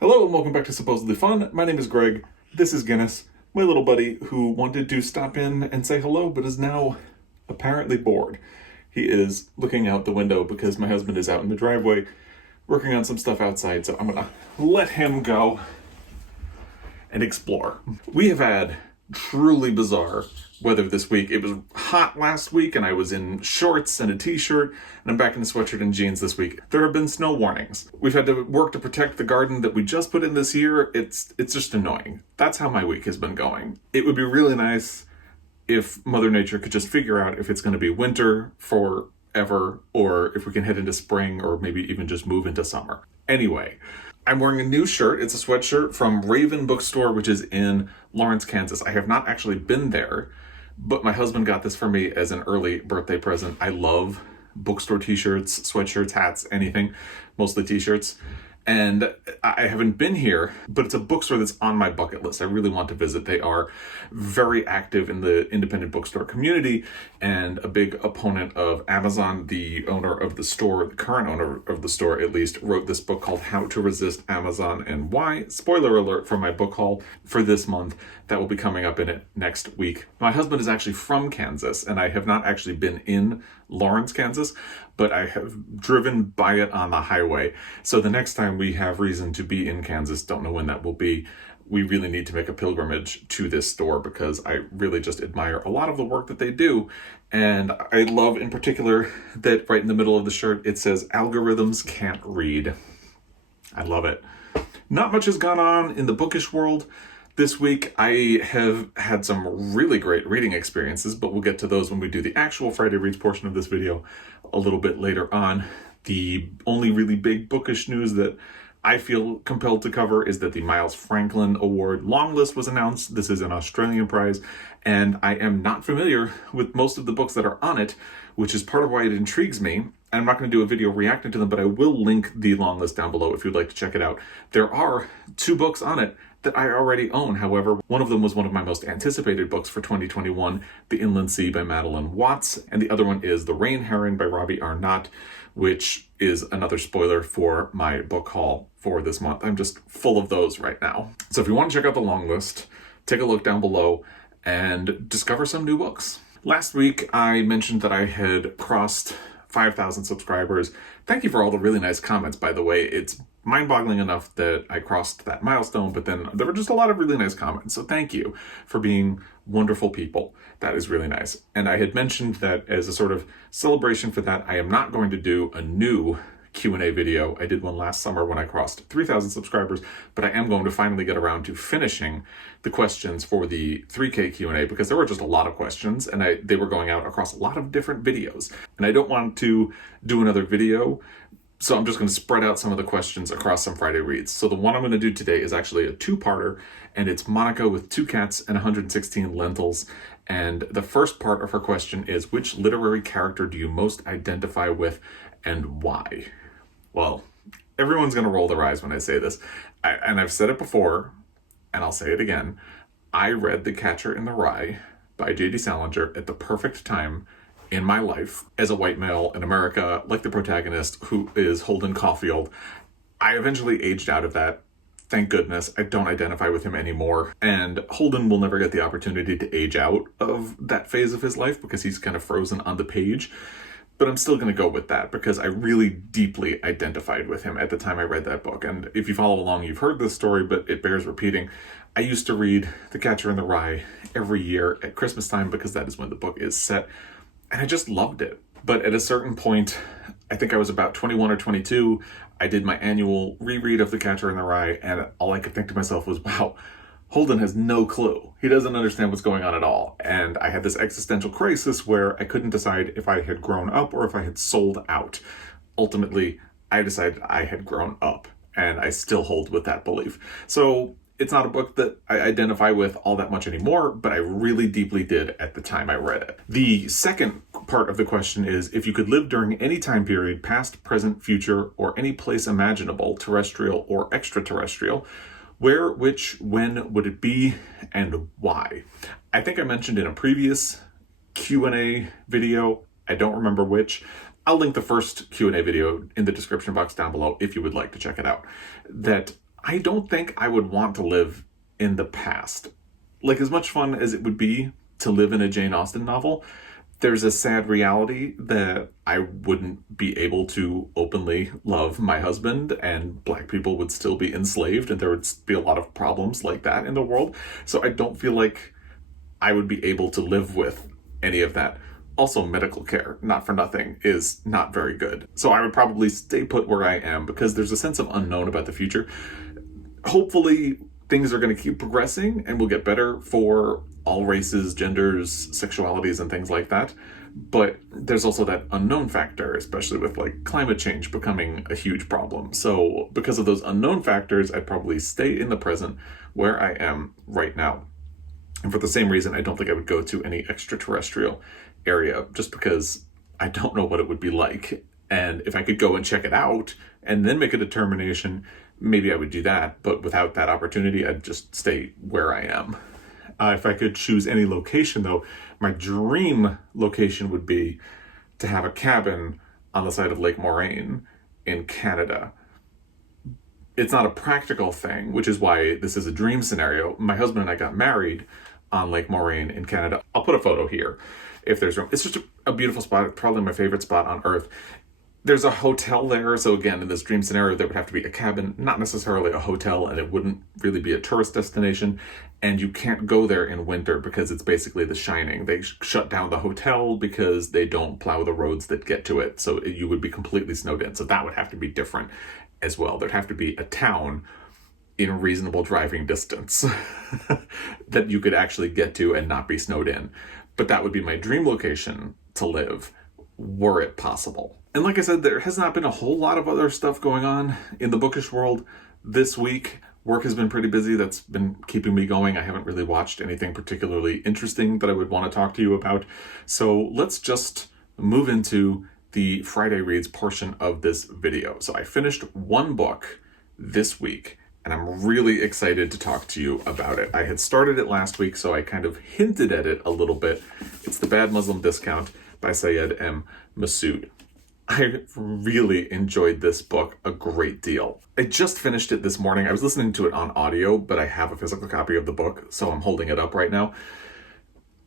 Hello and welcome back to Supposedly Fun. My name is Greg. This is Guinness, my little buddy who wanted to stop in and say hello but is now apparently bored. He is looking out the window because my husband is out in the driveway working on some stuff outside, so I'm gonna let him go and explore. We have had truly bizarre weather this week. It was hot last week and I was in shorts and a t-shirt, and I'm back in a sweatshirt and jeans this week. There have been snow warnings. We've had to work to protect the garden that we just put in this year. It's just annoying. That's how my week has been going. It would be really nice if Mother Nature could just figure out if it's going to be winter forever or if we can head into spring or maybe even just move into summer. Anyway, I'm wearing a new shirt. It's a sweatshirt from Raven Bookstore, which is in Lawrence, Kansas. I have not actually been there, but my husband got this for me as an early birthday present. I love bookstore t-shirts, sweatshirts, hats, anything, mostly t-shirts. And I haven't been here, but it's a bookstore that's on my bucket list. I really want to visit. They are very active in the independent bookstore community and a big opponent of Amazon. The owner of the store, the current owner of the store at least, wrote this book called How to Resist Amazon and Why. Spoiler alert for my book haul for this month. That will be coming up in it next week. My husband is actually from Kansas, and I have not actually been in Lawrence, Kansas, but I have driven by it on the highway. So the next time we have reason to be in Kansas, don't know when that will be, we really need to make a pilgrimage to this store because I really just admire a lot of the work that they do. And I love in particular that right in the middle of the shirt, it says, "Algorithms can't read." I love it. Not much has gone on in the bookish world. This week, I have had some really great reading experiences, but we'll get to those when we do the actual Friday Reads portion of this video a little bit later on. The only really big bookish news that I feel compelled to cover is that the Miles Franklin Award long list was announced. This is an Australian prize, and I am not familiar with most of the books that are on it, which is part of why it intrigues me. And I'm not going to do a video reacting to them, but I will link the long list down below if you'd like to check it out. There are 2 books on it that I already own. However, one of them was one of my most anticipated books for 2021, The Inland Sea by Madeline Watts, and the other one is The Rain Heron by Robbie Arnott, which is another spoiler for my book haul for this month. I'm just full of those right now. So if you want to check out the long list, take a look down below and discover some new books. Last week, I mentioned that I had crossed 5,000 subscribers. Thank you for all the really nice comments, by the way. It's mind-boggling enough that I crossed that milestone, but then there were just a lot of really nice comments. So thank you for being wonderful people. That is really nice. And I had mentioned that as a sort of celebration for that, I am not going to do a new Q&A video. I did one last summer when I crossed 3,000 subscribers, but I am going to finally get around to finishing the questions for the 3K Q&A because there were just a lot of questions and they were going out across a lot of different videos. And I don't want to do another video, so I'm just going to spread out some of the questions across some Friday Reads. So the one I'm going to do today is actually a 2-parter, and it's Monica with 2 cats and 116 lentils. And the first part of her question is, which literary character do you most identify with and why? Well, everyone's going to roll their eyes when I say this. And I've said it before, and I'll say it again. I read The Catcher in the Rye by J.D. Salinger at the perfect time in my life as a white male in America, like the protagonist, who is Holden Caulfield. I eventually aged out of that. Thank goodness. I don't identify with him anymore. And Holden will never get the opportunity to age out of that phase of his life because he's kind of frozen on the page. But I'm still going to go with that because I really deeply identified with him at the time I read that book. And if you follow along, you've heard this story, but it bears repeating. I used to read The Catcher in the Rye every year at Christmas time because that is when the book is set. And I just loved it. But at a certain point, I think I was about 21 or 22, I did my annual reread of The Catcher in the Rye, and all I could think to myself was, wow, Holden has no clue. He doesn't understand what's going on at all. And I had this existential crisis where I couldn't decide if I had grown up or if I had sold out. Ultimately, I decided I had grown up, and I still hold with that belief. So it's not a book that I identify with all that much anymore, but I really deeply did at the time I read it. The second part of the question is, if you could live during any time period, past, present, future, or any place imaginable, terrestrial or extraterrestrial, where, which, when would it be, and why? I think I mentioned in a previous Q&A video, I don't remember which. I'll link the first Q&A video in the description box down below if you would like to check it out. That I don't think I would want to live in the past. Like, as much fun as it would be to live in a Jane Austen novel, there's a sad reality that I wouldn't be able to openly love my husband, and black people would still be enslaved, and there would be a lot of problems like that in the world. So I don't feel like I would be able to live with any of that. Also, medical care, not for nothing, is not very good. So I would probably stay put where I am because there's a sense of unknown about the future. Hopefully, things are going to keep progressing and will get better for all races, genders, sexualities, and things like that. But there's also that unknown factor, especially with like climate change becoming a huge problem. So because of those unknown factors, I'd probably stay in the present where I am right now. And for the same reason, I don't think I would go to any extraterrestrial area, just because I don't know what it would be like. And if I could go and check it out and then make a determination, maybe I would do that. But without that opportunity, I'd just stay where I am. If I could choose any location, though, my dream location would be to have a cabin on the side of Lake Moraine in Canada. It's not a practical thing, which is why this is a dream scenario. My husband and I got married on Lake Moraine in Canada. I'll put a photo here if there's room. It's just a beautiful spot, probably my favorite spot on earth. There's a hotel there, so again, in this dream scenario, there would have to be a cabin, not necessarily a hotel, and it wouldn't really be a tourist destination, and you can't go there in winter because it's basically The Shining. They shut down the hotel because they don't plow the roads that get to it, so you would be completely snowed in, so that would have to be different as well. There'd have to be a town in reasonable driving distance that you could actually get to and not be snowed in. But that would be my dream location to live, were it possible. And like I said, there has not been a whole lot of other stuff going on in the bookish world this week. Work has been pretty busy. That's been keeping me going. I haven't really watched anything particularly interesting that I would want to talk to you about. So let's just move into the Friday Reads portion of this video. So I finished one book this week, and I'm really excited to talk to you about it. I had started it last week, so I kind of hinted at it a little bit. It's The Bad Muslim Discount by Syed M. Massoud. I really enjoyed this book a great deal. I just finished it this morning. I was listening to it on audio, but I have a physical copy of the book, so I'm holding it up right now.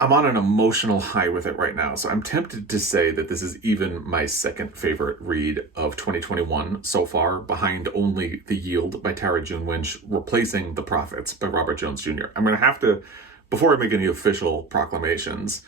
I'm on an emotional high with it right now, so I'm tempted to say that this is even my second favorite read of 2021 so far, behind only The Yield by Tara June Winch, replacing The Prophets by Robert Jones Jr. I'm going to have to, before I make any official proclamations,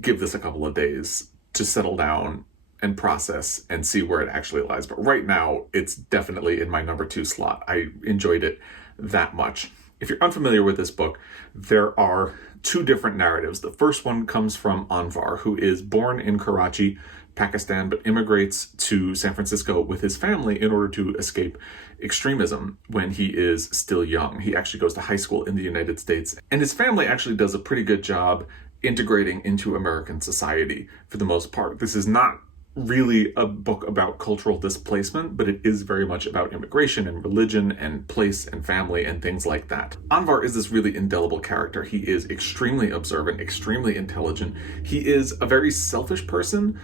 give this a couple of days to settle down and process and see where it actually lies. But right now, it's definitely in my number 2 slot. I enjoyed it that much. If you're unfamiliar with this book, there are 2 different narratives. The first one comes from Anwar, who is born in Karachi, Pakistan, but immigrates to San Francisco with his family in order to escape extremism when he is still young. He actually goes to high school in the United States, and his family actually does a pretty good job integrating into American society for the most part. This is not really a book about cultural displacement, but it is very much about immigration and religion and place and family and things like that. Anwar is this really indelible character. He is extremely observant, extremely intelligent. He is a very selfish person,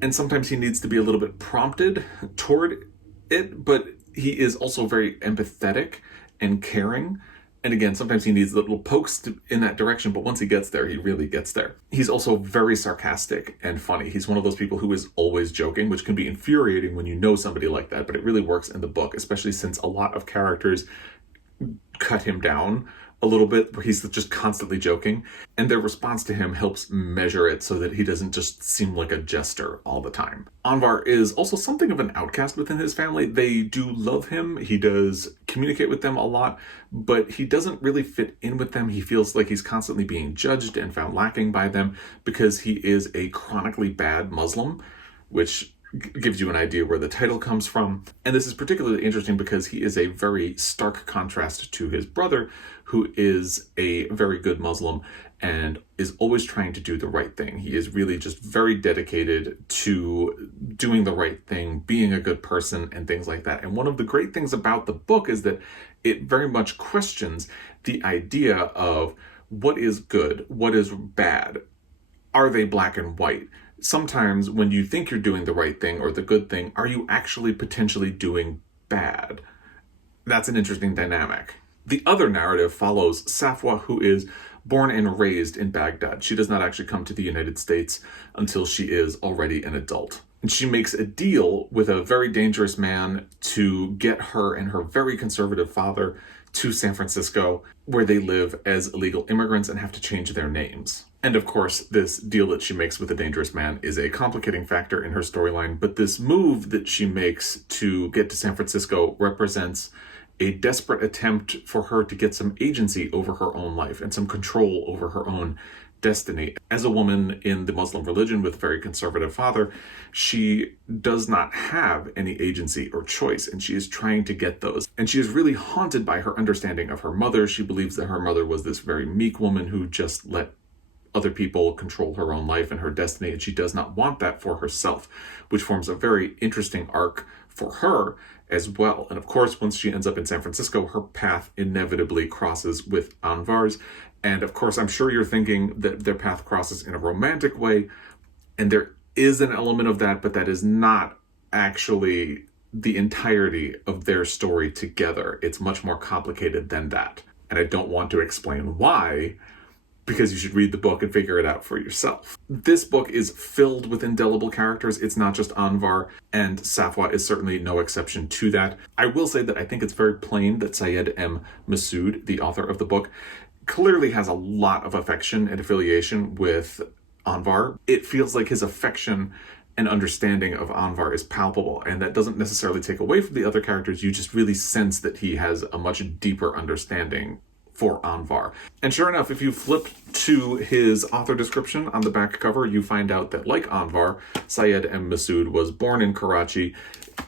and sometimes he needs to be a little bit prompted toward it, but he is also very empathetic and caring. And again, sometimes he needs little pokes in that direction, but once he gets there, he really gets there. He's also very sarcastic and funny. He's one of those people who is always joking, which can be infuriating when you know somebody like that, but it really works in the book, especially since a lot of characters cut him down a little bit, where he's just constantly joking, and their response to him helps measure it so that he doesn't just seem like a jester all the time. Anwar is also something of an outcast within his family. They do love him. He does communicate with them a lot, but he doesn't really fit in with them. He feels like he's constantly being judged and found lacking by them because he is a chronically bad Muslim, which gives you an idea where the title comes from. And this is particularly interesting because he is a very stark contrast to his brother, who is a very good Muslim and is always trying to do the right thing. He is really just very dedicated to doing the right thing, being a good person, and things like that. And one of the great things about the book is that it very much questions the idea of what is good, what is bad. Are they black and white? Sometimes when you think you're doing the right thing or the good thing, are you actually potentially doing bad? That's an interesting dynamic. The other narrative follows Safwa, who is born and raised in Baghdad. She does not actually come to the United States until she is already an adult. And she makes a deal with a very dangerous man to get her and her very conservative father to San Francisco, where they live as illegal immigrants and have to change their names. And of course, this deal that she makes with a dangerous man is a complicating factor in her storyline, but this move that she makes to get to San Francisco represents a desperate attempt for her to get some agency over her own life and some control over her own destiny. As a woman in the Muslim religion with a very conservative father, she does not have any agency or choice, and she is trying to get those. And she is really haunted by her understanding of her mother. She believes that her mother was this very meek woman who just let other people control her own life and her destiny, and she does not want that for herself, which forms a very interesting arc for her as well. And of course, once she ends up in San Francisco, her path inevitably crosses with Anvar's. And of course, I'm sure you're thinking that their path crosses in a romantic way, and there is an element of that, but that is not actually the entirety of their story together. It's much more complicated than that. And I don't want to explain why, because you should read the book and figure it out for yourself. This book is filled with indelible characters. It's not just Anvar, and Safwa is certainly no exception to that. I will say that I think it's very plain that Syed M. Masood, the author of the book, clearly has a lot of affection and affiliation with Anvar. It feels like his affection and understanding of Anvar is palpable, and that doesn't necessarily take away from the other characters. You just really sense that he has a much deeper understanding for Anvar. And sure enough, if you flip to his author description on the back cover, you find out that, like Anvar, Syed M. Masood was born in Karachi,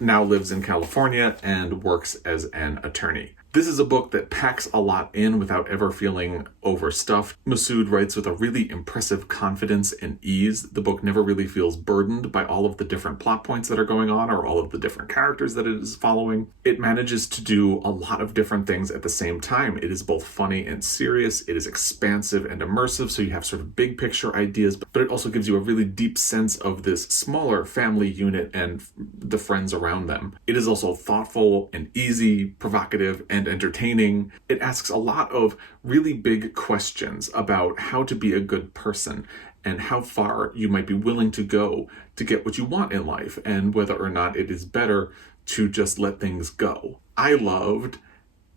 now lives in California, and works as an attorney. This is a book that packs a lot in without ever feeling overstuffed. Masood writes with a really impressive confidence and ease. The book never really feels burdened by all of the different plot points that are going on or all of the different characters that it is following. It manages to do a lot of different things at the same time. It is both funny and serious. It is expansive and immersive, so you have sort of big picture ideas, but it also gives you a really deep sense of this smaller family unit and the friends around them. It is also thoughtful and easy, provocative, and entertaining. It asks a lot of really big questions about how to be a good person and how far you might be willing to go to get what you want in life, and whether or not it is better to just let things go. I loved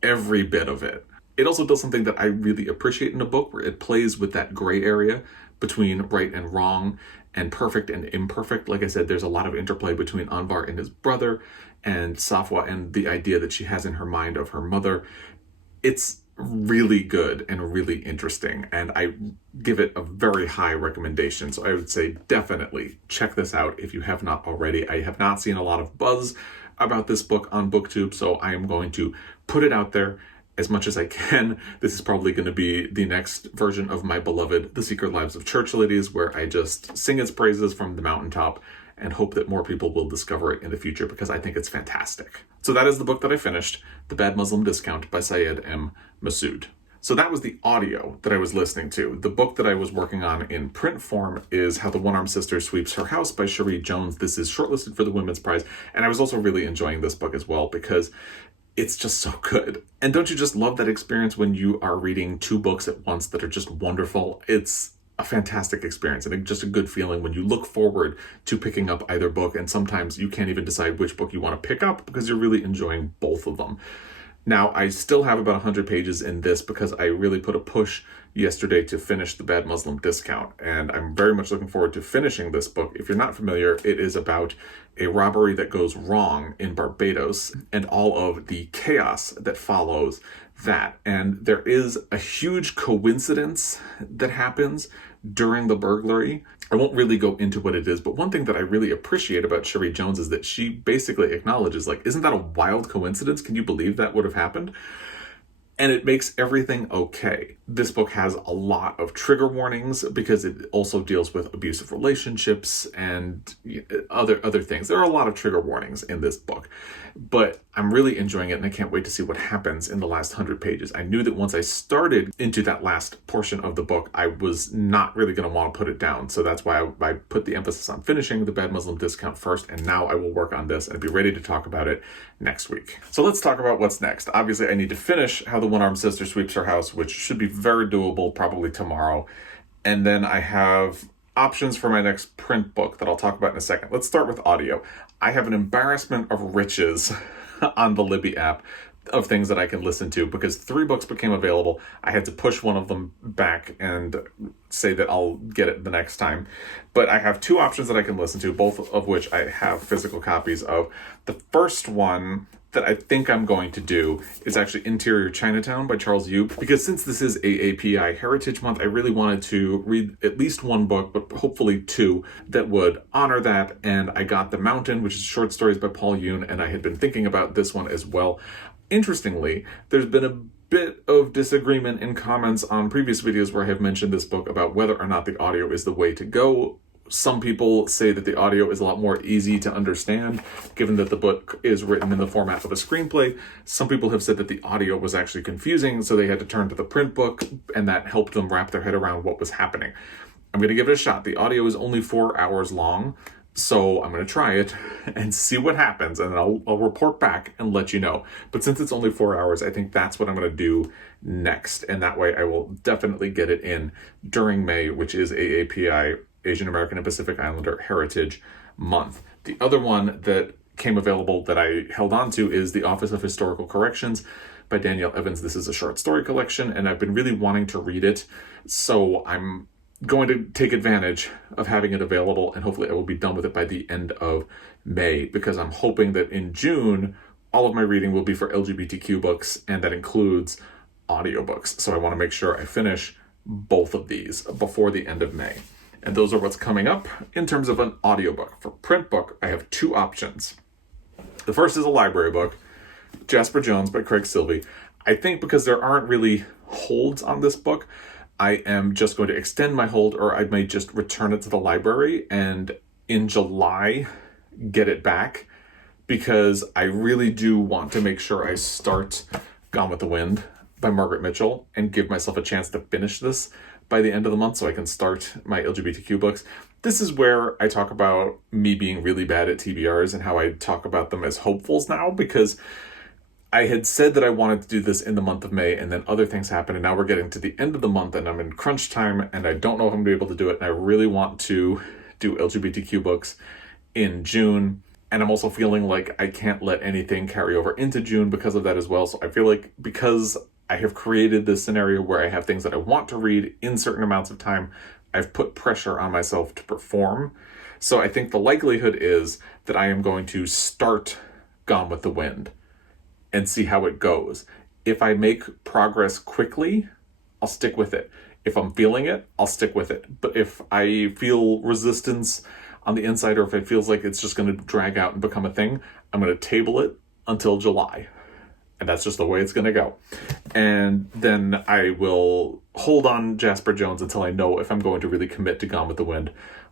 every bit of it. It also does something that I really appreciate in a book, where it plays with that gray area between right and wrong and perfect and imperfect. Like I said, there's a lot of interplay between Anvar and his brother and Safwa and the idea that she has in her mind of her mother. It's really good and really interesting, and I give it a very high recommendation. So I would say definitely check this out if you have not already. I have not seen a lot of buzz about this book on BookTube, so I am going to put it out there as much as I can. This is probably going to be the next version of my beloved The Secret Lives of Church Ladies, where I just sing its praises from the mountaintop and hope that more people will discover it in the future, because I think it's fantastic. So that is the book that I finished, The Bad Muslim Discount by Syed M. Masood. So that was the audio that I was listening to. The book that I was working on in print form is How the One-Armed Sister Sweeps Her House by Cherie Jones. This is shortlisted for the Women's Prize, and I was also really enjoying this book as well because it's just so good. And don't you just love that experience when you are reading two books at once that are just wonderful? It's a fantastic experience and just a good feeling when you look forward to picking up either book, and sometimes you can't even decide which book you want to pick up because you're really enjoying both of them. Now, I still have about 100 pages in this because I really put a push yesterday to finish The Bad Muslim Discount, and I'm very much looking forward to finishing this book. If you're not familiar, it is about a robbery that goes wrong in Barbados and all of the chaos that follows that. And there is a huge coincidence that happens during the burglary. I won't really go into what it is, but one thing that I really appreciate about Cherie Jones is that she basically acknowledges, like, isn't that a wild coincidence? Can you believe that would have happened? and it makes everything okay. This book has a lot of trigger warnings because it also deals with abusive relationships and other things. There are a lot of trigger warnings in this book, but I'm really enjoying it and I can't wait to see what happens in the last 100 pages. I knew that once I started into that last portion of the book, I was not really going to want to put it down. So that's why I put the emphasis on finishing the Bad Muslim Discount first, and now I will work on this and be ready to talk about it next week. So let's talk about what's next. Obviously, I need to finish How the One-Armed Sister Sweeps Her House, which should be very doable, probably tomorrow. And then I have options for my next print book that I'll talk about in a second. Let's start with audio. I have an embarrassment of riches on the Libby app of things that I can listen to because 3 books became available. I had to push one of them back and say that I'll get it the next time. But I have 2 options that I can listen to, both of which I have physical copies of. The first one that I think I'm going to do is actually Interior Chinatown by Charles Yu, because since this is AAPI Heritage Month, I really wanted to read at least 1 book, but hopefully 2, that would honor that. And I got The Mountain, which is short stories by Paul Yoon, and I had been thinking about this one as well. Interestingly, there's been a bit of disagreement in comments on previous videos where I have mentioned this book about whether or not the audio is the way to go. Some people say that the audio is a lot more easy to understand, given that the book is written in the format of a screenplay. Some people have said that the audio was actually confusing, so they had to turn to the print book, and that helped them wrap their head around what was happening. I'm going to give it a shot. The audio is only 4 hours long, so I'm going to try it and see what happens, and I'll report back and let you know. But since it's only 4 hours, I think that's what I'm going to do next, and that way I will definitely get it in during May, which is AAPI, Asian American and Pacific Islander Heritage Month. The other one that came available that I held on to is The Office of Historical Corrections by Danielle Evans. This is a short story collection, and I've been really wanting to read it, so I'm going to take advantage of having it available, and hopefully I will be done with it by the end of May, because I'm hoping that in June, all of my reading will be for LGBTQ books, and that includes audiobooks. So I want to make sure I finish both of these before the end of May. And those are what's coming up in terms of an audiobook. For print book, I have 2 options. The first is a library book, Jasper Jones by Craig Silvey. I think because there aren't really holds on this book, I am just going to extend my hold, or I may just return it to the library and in July get it back, because I really do want to make sure I start Gone with the Wind by Margaret Mitchell and give myself a chance to finish this by the end of the month so I can start my LGBTQ books. This is where I talk about me being really bad at TBRs and how I talk about them as hopefuls now, because I had said that I wanted to do this in the month of May, and then other things happened, and now we're getting to the end of the month and I'm in crunch time and I don't know if I'm going to be able to do it, and I really want to do LGBTQ books in June. And I'm also feeling like I can't let anything carry over into June because of that as well. So I feel like because I have created this scenario where I have things that I want to read in certain amounts of time, I've put pressure on myself to perform. So I think the likelihood is that I am going to start Gone with the Wind and see how it goes. If I make progress quickly, I'll stick with it. If I'm feeling it, I'll stick with it. But if I feel resistance on the inside, or if it feels like it's just going to drag out and become a thing, I'm going to table it until July. And that's just the way it's going to go. And then I will hold on Jasper Jones until I know if I'm going to really commit to Gone with the Wind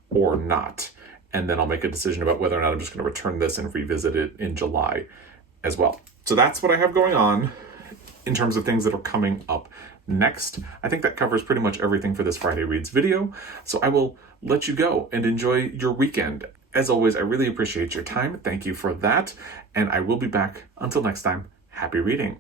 or not. And then I'll make a decision about whether or not I'm just going to return this and revisit it in July as well. So that's what I have going on in terms of things that are coming up next. I think that covers pretty much everything for this Friday Reads video. So I will let you go and enjoy your weekend. As always, I really appreciate your time. Thank you for that. And I will be back until next time. Happy reading.